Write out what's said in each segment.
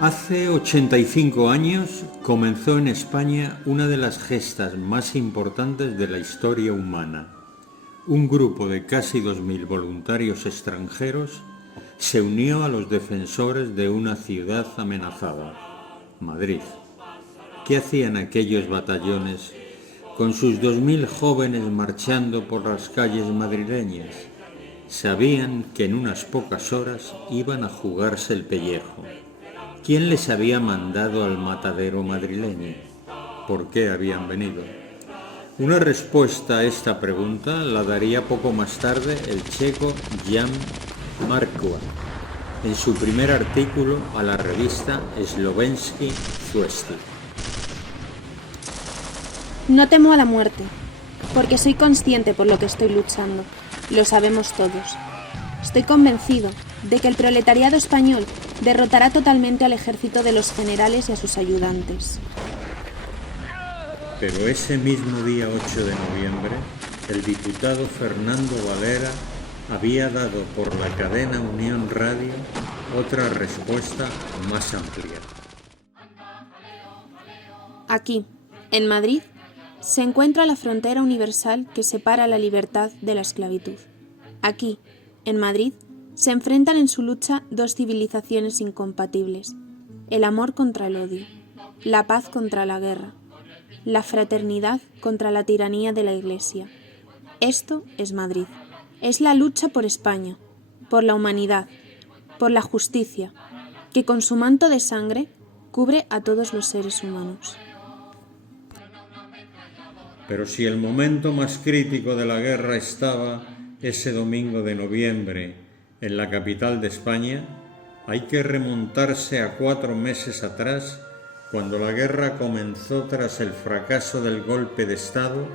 Hace 85 años comenzó en España una de las gestas más importantes de la historia humana. Un grupo de casi 2000 voluntarios extranjeros se unió a los defensores de una ciudad amenazada, Madrid. ¿Qué hacían aquellos batallones con sus 2000 jóvenes marchando por las calles madrileñas? Sabían que en unas pocas horas iban a jugarse el pellejo. ¿Quién les había mandado al matadero madrileño? ¿Por qué habían venido? Una respuesta a esta pregunta la daría poco más tarde el checo Jan Markua en su primer artículo a la revista Slovenski Zvezda. No temo a la muerte, porque soy consciente por lo que estoy luchando. Lo sabemos todos. Estoy convencido de que el proletariado español derrotará totalmente al ejército de los generales y a sus ayudantes. Pero ese mismo día 8 de noviembre, el diputado Fernando Valera había dado por la cadena Unión Radio otra respuesta más amplia. Aquí, en Madrid, se encuentra la frontera universal que separa la libertad de la esclavitud. Aquí, en Madrid, se enfrentan en su lucha dos civilizaciones incompatibles: el amor contra el odio, la paz contra la guerra, la fraternidad contra la tiranía de la Iglesia. Esto es Madrid. Es la lucha por España, por la humanidad, por la justicia, que con su manto de sangre cubre a todos los seres humanos. Pero si el momento más crítico de la guerra estaba ese domingo de noviembre en la capital de España, hay que remontarse a 4 meses atrás, cuando la guerra comenzó tras el fracaso del golpe de Estado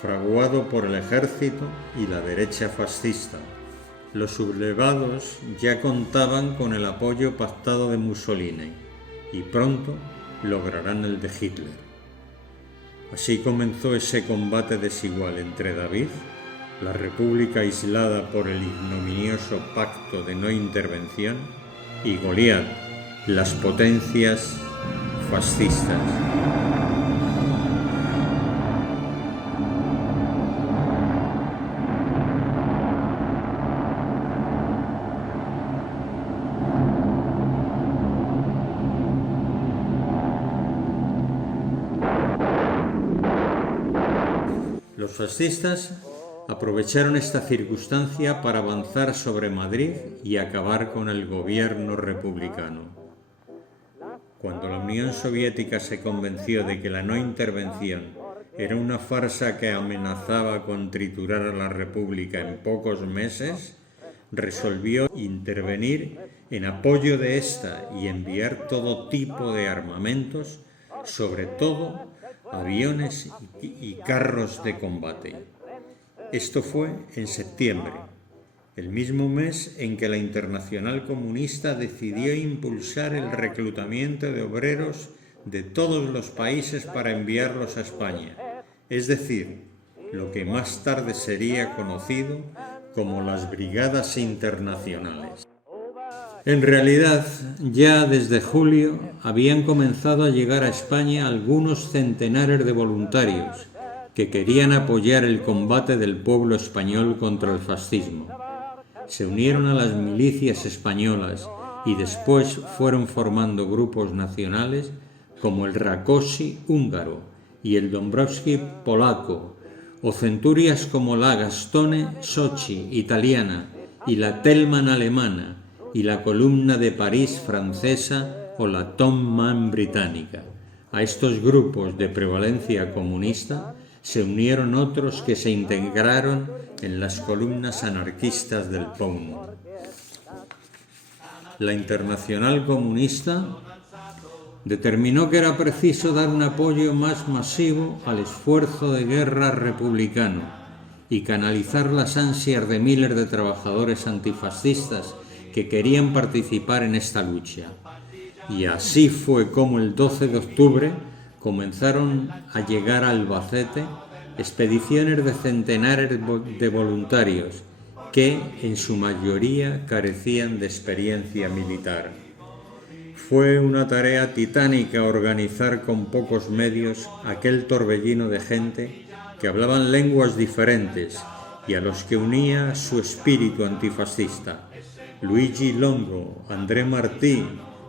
fraguado por el ejército y la derecha fascista. Los sublevados ya contaban con el apoyo pactado de Mussolini y pronto lograrán el de Hitler. Así comenzó ese combate desigual entre David, la república aislada por el ignominioso pacto de no intervención, y Goliat, las potencias fascistas. Los fascistas aprovecharon esta circunstancia para avanzar sobre Madrid y acabar con el gobierno republicano. Cuando la Unión Soviética se convenció de que la no intervención era una farsa que amenazaba con triturar a la República en pocos meses, resolvió intervenir en apoyo de esta y enviar todo tipo de armamentos, sobre todo aviones y carros de combate. Esto fue en septiembre, el mismo mes en que la Internacional Comunista decidió impulsar el reclutamiento de obreros de todos los países para enviarlos a España, es decir, lo que más tarde sería conocido como las Brigadas Internacionales. En realidad, ya desde julio habían comenzado a llegar a España algunos centenares de voluntarios que querían apoyar el combate del pueblo español contra el fascismo. Se unieron a las milicias españolas y después fueron formando grupos nacionales como el Rákosi húngaro y el Dąbrowski polaco, o centurias como la Gastone Sochi italiana y la Thälmann alemana y la Columna de París francesa o la Tom Mann británica. A estos grupos de prevalencia comunista se unieron otros que se integraron en las columnas anarquistas del POUM. La Internacional Comunista determinó que era preciso dar un apoyo más masivo al esfuerzo de guerra republicano y canalizar las ansias de miles de trabajadores antifascistas que querían participar en esta lucha. Y así fue como el 12 de octubre comenzaron a llegar a Albacete expediciones de centenares de voluntarios que, en su mayoría, carecían de experiencia militar. Fue una tarea titánica organizar con pocos medios aquel torbellino de gente que hablaban lenguas diferentes y a los que unía su espíritu antifascista. Luigi Longo, André Martí,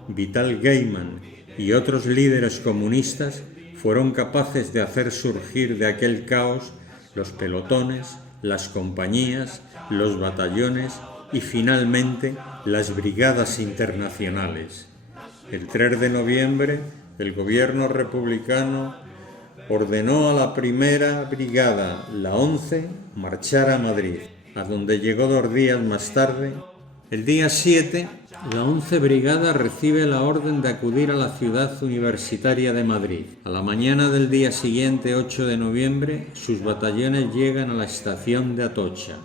Vital Gaiman y otros líderes comunistas fueron capaces de hacer surgir de aquel caos los pelotones, las compañías, los batallones y finalmente las brigadas internacionales. El 3 de noviembre, el gobierno republicano ordenó a la primera brigada, la 11, marchar a Madrid, a donde llegó 2 días más tarde. El día 7, la 11 Brigada recibe la orden de acudir a la ciudad universitaria de Madrid. A la mañana del día siguiente, 8 de noviembre, sus batallones llegan a la estación de Atocha.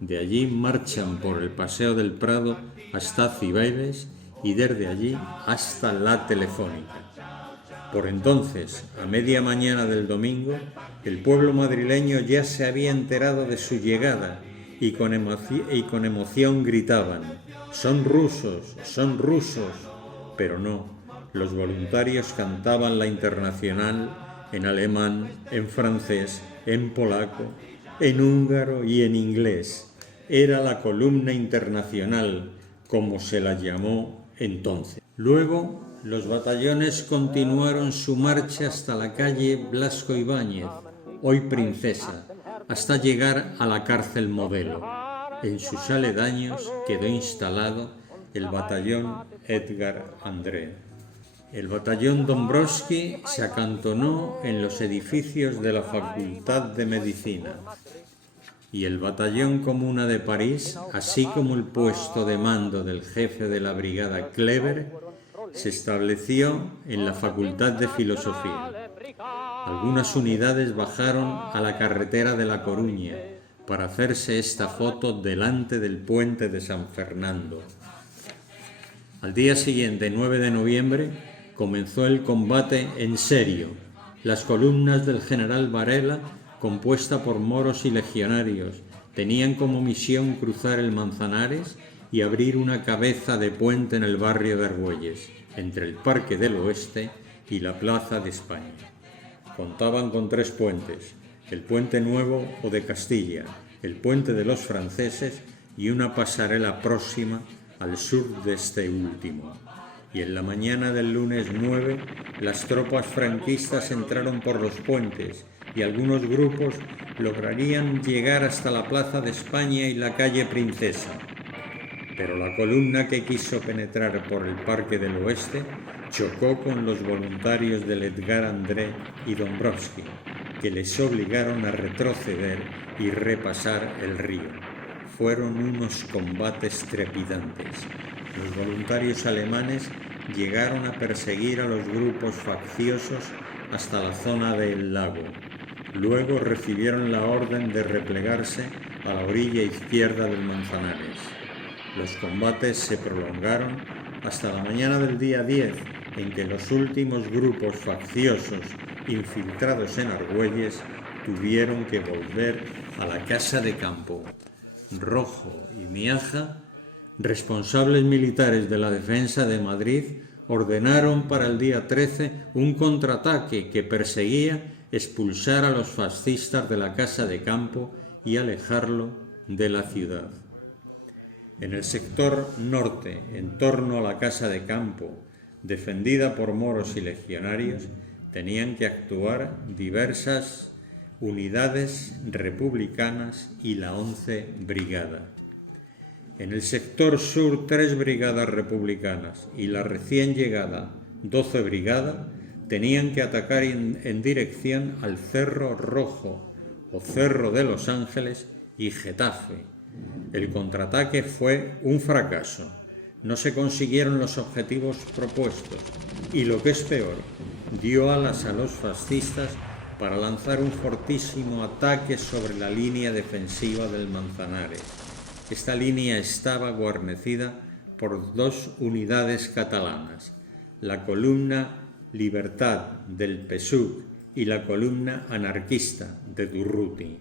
De allí marchan por el Paseo del Prado hasta Cibeles y desde allí hasta la Telefónica. Por entonces, a media mañana del domingo, el pueblo madrileño ya se había enterado de su llegada y con emoción gritaban: ¡son rusos! ¡Son rusos! Pero no, los voluntarios cantaban la Internacional en alemán, en francés, en polaco, en húngaro y en inglés. Era la Columna Internacional, como se la llamó entonces. Luego, los batallones continuaron su marcha hasta la calle Blasco Ibáñez, hoy Princesa, hasta llegar a la cárcel Modelo. En sus aledaños quedó instalado el batallón Edgar André. El batallón Dombrowski se acantonó en los edificios de la Facultad de Medicina y el batallón Comuna de París, así como el puesto de mando del jefe de la brigada Kleber, se estableció en la Facultad de Filosofía. Algunas unidades bajaron a la carretera de La Coruña para hacerse esta foto delante del puente de San Fernando. Al día siguiente, 9 de noviembre, comenzó el combate en serio. Las columnas del general Varela, compuesta por moros y legionarios, tenían como misión cruzar el Manzanares y abrir una cabeza de puente en el barrio de Argüelles, entre el Parque del Oeste y la Plaza de España. Contaban con 3 puentes: el Puente Nuevo o de Castilla, el Puente de los Franceses y una pasarela próxima al sur de este último. Y en la mañana del lunes 9, las tropas franquistas entraron por los puentes y algunos grupos lograrían llegar hasta la Plaza de España y la calle Princesa. Pero la columna que quiso penetrar por el Parque del Oeste chocó con los voluntarios del Edgar André y Dombrowski, que les obligaron a retroceder y repasar el río. Fueron unos combates trepidantes. Los voluntarios alemanes llegaron a perseguir a los grupos facciosos hasta la zona del lago. Luego recibieron la orden de replegarse a la orilla izquierda del Manzanares. Los combates se prolongaron hasta la mañana del día 10, en que los últimos grupos facciosos infiltrados en Argüelles tuvieron que volver a la casa de campo. Rojo y Miaja, responsables militares de la defensa de Madrid, ordenaron para el día 13 un contraataque que perseguía expulsar a los fascistas de la casa de campo y alejarlo de la ciudad. En el sector norte, en torno a la casa de campo, defendida por moros y legionarios, tenían que actuar diversas unidades republicanas y la 11 Brigada. En el sector sur, 3 brigadas republicanas y la recién llegada 12 Brigada tenían que atacar en dirección al Cerro Rojo o Cerro de los Ángeles y Getafe. El contraataque fue un fracaso. No se consiguieron los objetivos propuestos y, lo que es peor, dio alas a los fascistas para lanzar un fortísimo ataque sobre la línea defensiva del Manzanares. Esta línea estaba guarnecida por 2 unidades catalanas, la columna Libertad del PSUV y la columna anarquista de Durruti.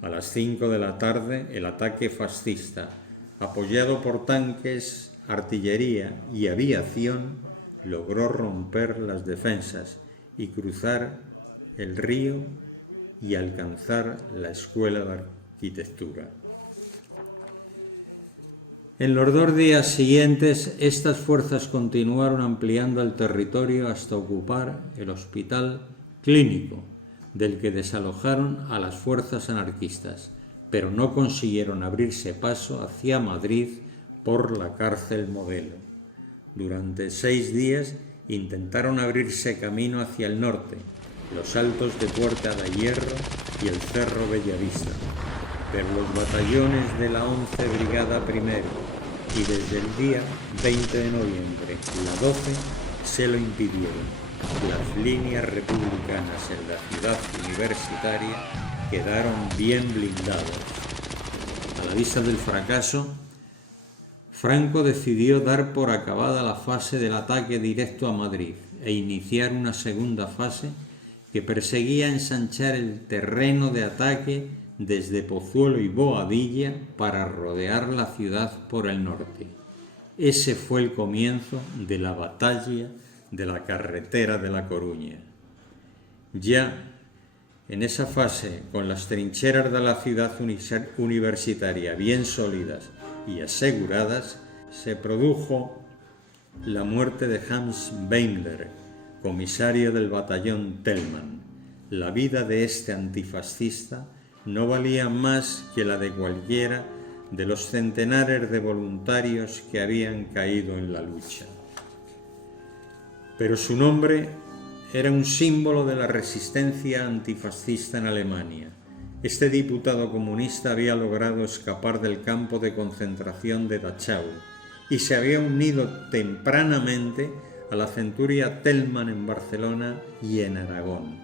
A las 5 de la tarde, el ataque fascista, apoyado por tanques, artillería y aviación, logró romper las defensas y cruzar el río y alcanzar la escuela de arquitectura. En los 2 días siguientes, estas fuerzas continuaron ampliando el territorio hasta ocupar el hospital clínico, del que desalojaron a las fuerzas anarquistas, pero no consiguieron abrirse paso hacia Madrid por la cárcel Modelo. Durante 6 días intentaron abrirse camino hacia el norte, los altos de Puerta de Hierro y el Cerro Bellavista, pero los batallones de la 11 Brigada Primero y desde el día 20 de noviembre la 12 se lo impidieron. Las líneas republicanas en la ciudad universitaria quedaron bien blindadas. A la vista del fracaso, Franco decidió dar por acabada la fase del ataque directo a Madrid e iniciar una segunda fase que perseguía ensanchar el terreno de ataque desde Pozuelo y Boadilla para rodear la ciudad por el norte. Ese fue el comienzo de la batalla de la carretera de La Coruña. Ya en esa fase, con las trincheras de la ciudad universitaria bien sólidas y aseguradas, se produjo la muerte de Hans Weimler, comisario del batallón Thälmann. La vida de este antifascista no valía más que la de cualquiera de los centenares de voluntarios que habían caído en la lucha. Pero su nombre era un símbolo de la resistencia antifascista en Alemania. Este diputado comunista había logrado escapar del campo de concentración de Dachau y se había unido tempranamente a la centuria Thälmann en Barcelona y en Aragón.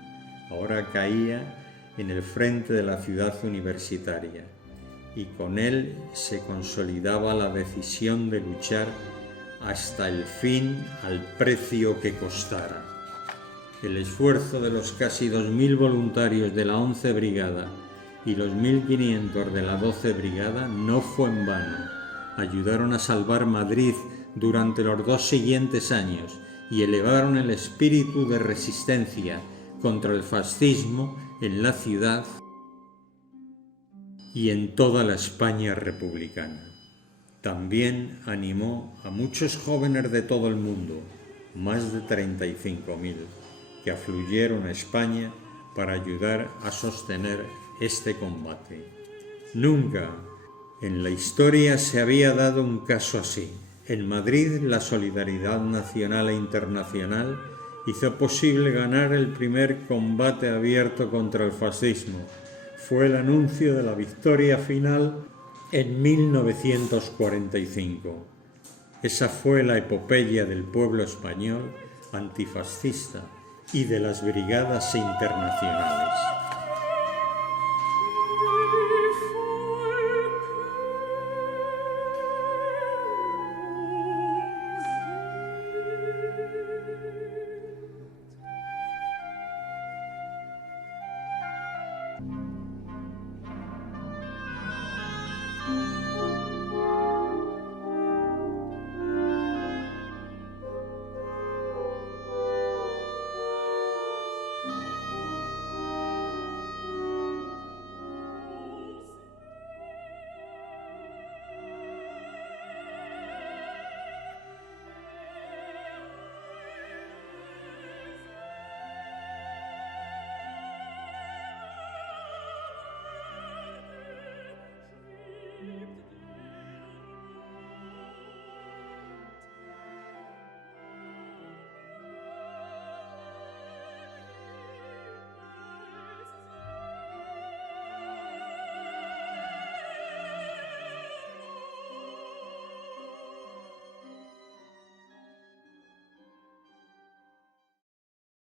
Ahora caía en el frente de la ciudad universitaria y con él se consolidaba la decisión de luchar hasta el fin al precio que costara. El esfuerzo de los casi 2.000 voluntarios de la 11 Brigada y los 1.500 de la 12 Brigada no fue en vano. Ayudaron a salvar Madrid durante los 2 siguientes años y elevaron el espíritu de resistencia contra el fascismo en la ciudad y en toda la España republicana. También animó a muchos jóvenes de todo el mundo, más de 35.000, que afluyeron a España para ayudar a sostener este combate. Nunca en la historia se había dado un caso así. En Madrid, la solidaridad nacional e internacional hizo posible ganar el primer combate abierto contra el fascismo. Fue el anuncio de la victoria final en 1945. Esa fue la epopeya del pueblo español antifascista y de las brigadas internacionales.